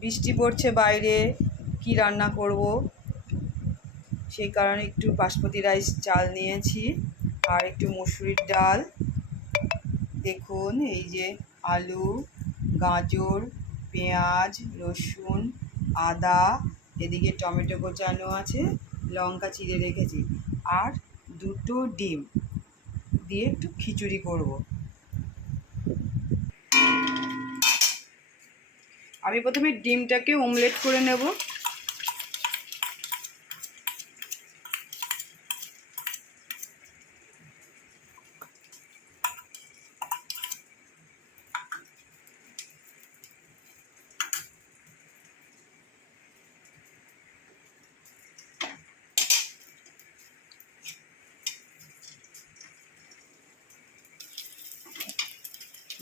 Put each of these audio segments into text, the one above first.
বৃষ্টি পড়ছে বাইরে, কি রান্না করব সেই কারণে একটু বাসমতি রাইস চাল নিয়েছি আর একটু মসুরির ডাল। দেখুন এই যে আলু, গাজর, পেঁয়াজ, রসুন, আদা, এদিকে টমেটো কোচানো আছে, লঙ্কা চিড়ে রেখেছি আর দুটো ডিম দিয়ে একটু খিচুড়ি করব। আমি প্রথমে ডিমটাকে অমলেট করে নেব।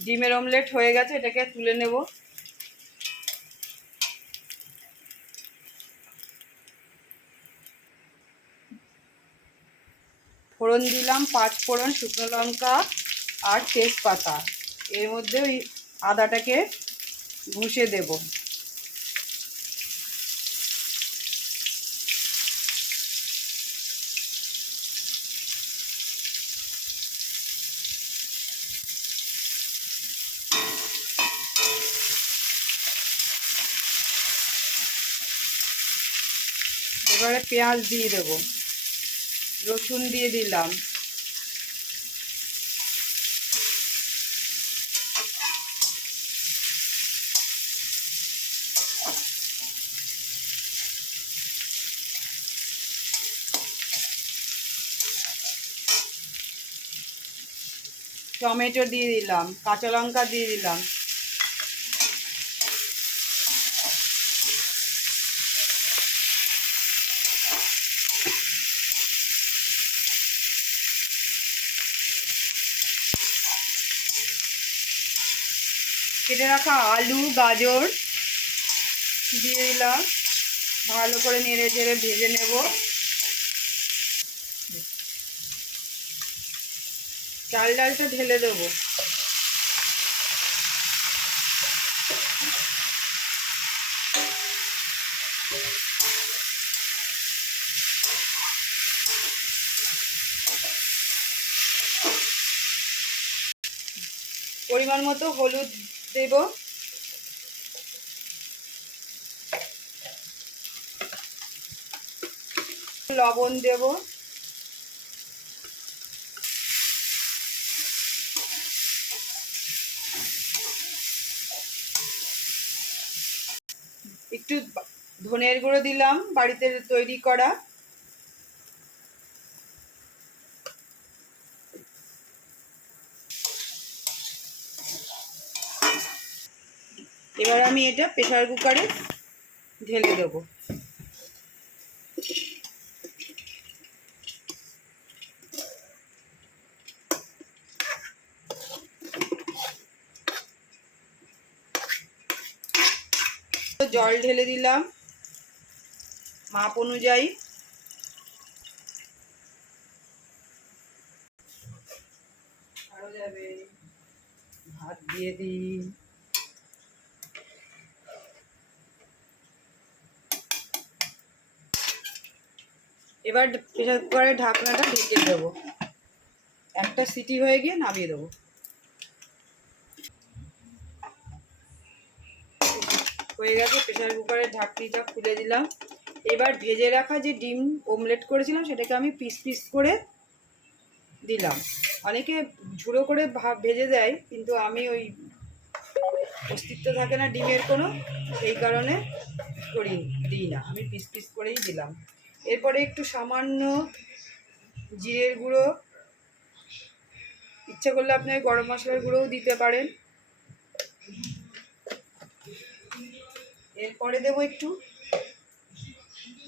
ডিমের অমলেট হয়ে গেছে, এটাকে তুলে নেব। ফোড়ন দিলাম 5 ফোড়ন, শুকনো লঙ্কা আর তেজপাতা। এর মধ্যে ওই আদাটাকে ঘষে দেব। এবারে পেঁয়াজ দিয়ে দেব, রসুন দিয়ে দিলাম, টমেটো দিয়ে দিলাম, কাঁচা লঙ্কা দিয়ে দিলাম। কেটে রাখা আলু, গাজর দিয়ে দিলাম, ভালো করে নেড়ে চেড়ে ভেজে নেব। চাল ডালটা ঢেলে দেবো। পরিমাণ মতো হলুদ দেব, লবণ দেব, একটু ধনের গুঁড়ো দিলাম বাড়িতে তৈরি করা। এবার আমি এটা প্রেসার কুকারে ঢেলে দেবো। জল ঢেলে দিলাম মাপ অনুযায়ী। আরো যাবে, ভাত দিয়ে দিই। এবার প্রেসার কুকারের ঢাকনাটা ঢেকে দেবো, একটা সিটি হয়ে গিয়ে নামিয়ে দেবো। হয়ে গেছে, প্রেসার কুকারের ঢাকনিটা খুলে দিলাম। এবার ভেজে রাখা যে ডিম অমলেট করেছিলাম সেটাকে আমি পিস পিস করে দিলাম। অনেকে ঝুড়ো করে ভেজে দেয়, কিন্তু আমি ওই অস্তিত্ব থাকে না ডিমের কোনো, সেই কারণে দিই না, আমি পিস পিস করেই দিলাম। এরপরে একটু সামান্য জিরের গুঁড়ো, ইচ্ছে করলে আপনি গরম মশলার গুঁড়োও দিতে পারেন। এরপরে দেবো একটু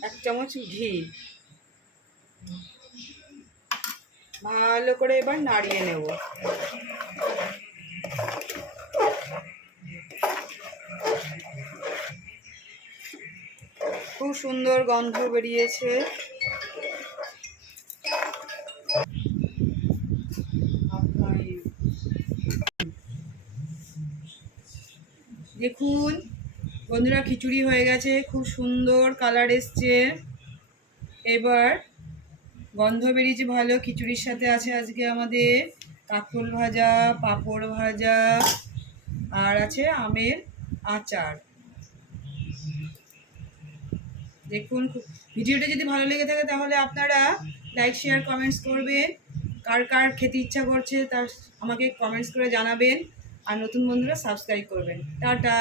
1 চামচ ঘি। ভালো করে এবার নাড়িয়ে নেব। খুব সুন্দর গন্ধ বেরিয়েছে। দেখুন বন্ধুরা খিচুড়ি হয়ে গেছে, খুব সুন্দর কালার এসছে। এবার গন্ধ বেরিয়েছে ভালো। খিচুড়ির সাথে আছে আজকে আমাদের কাঁকরোল ভাজা, পাঁপড় ভাজা, আর আছে আমের আচার। দেখুন, ভিডিওটা যদি ভালো লেগে থাকে তাহলে আপনারা লাইক, শেয়ার, কমেন্টস করবেন। কার কার খেতে ইচ্ছা করছে তা আমাকে কমেন্টস করে জানাবেন। আর নতুন বন্ধুরা সাবস্ক্রাইব করবেন। টাটা।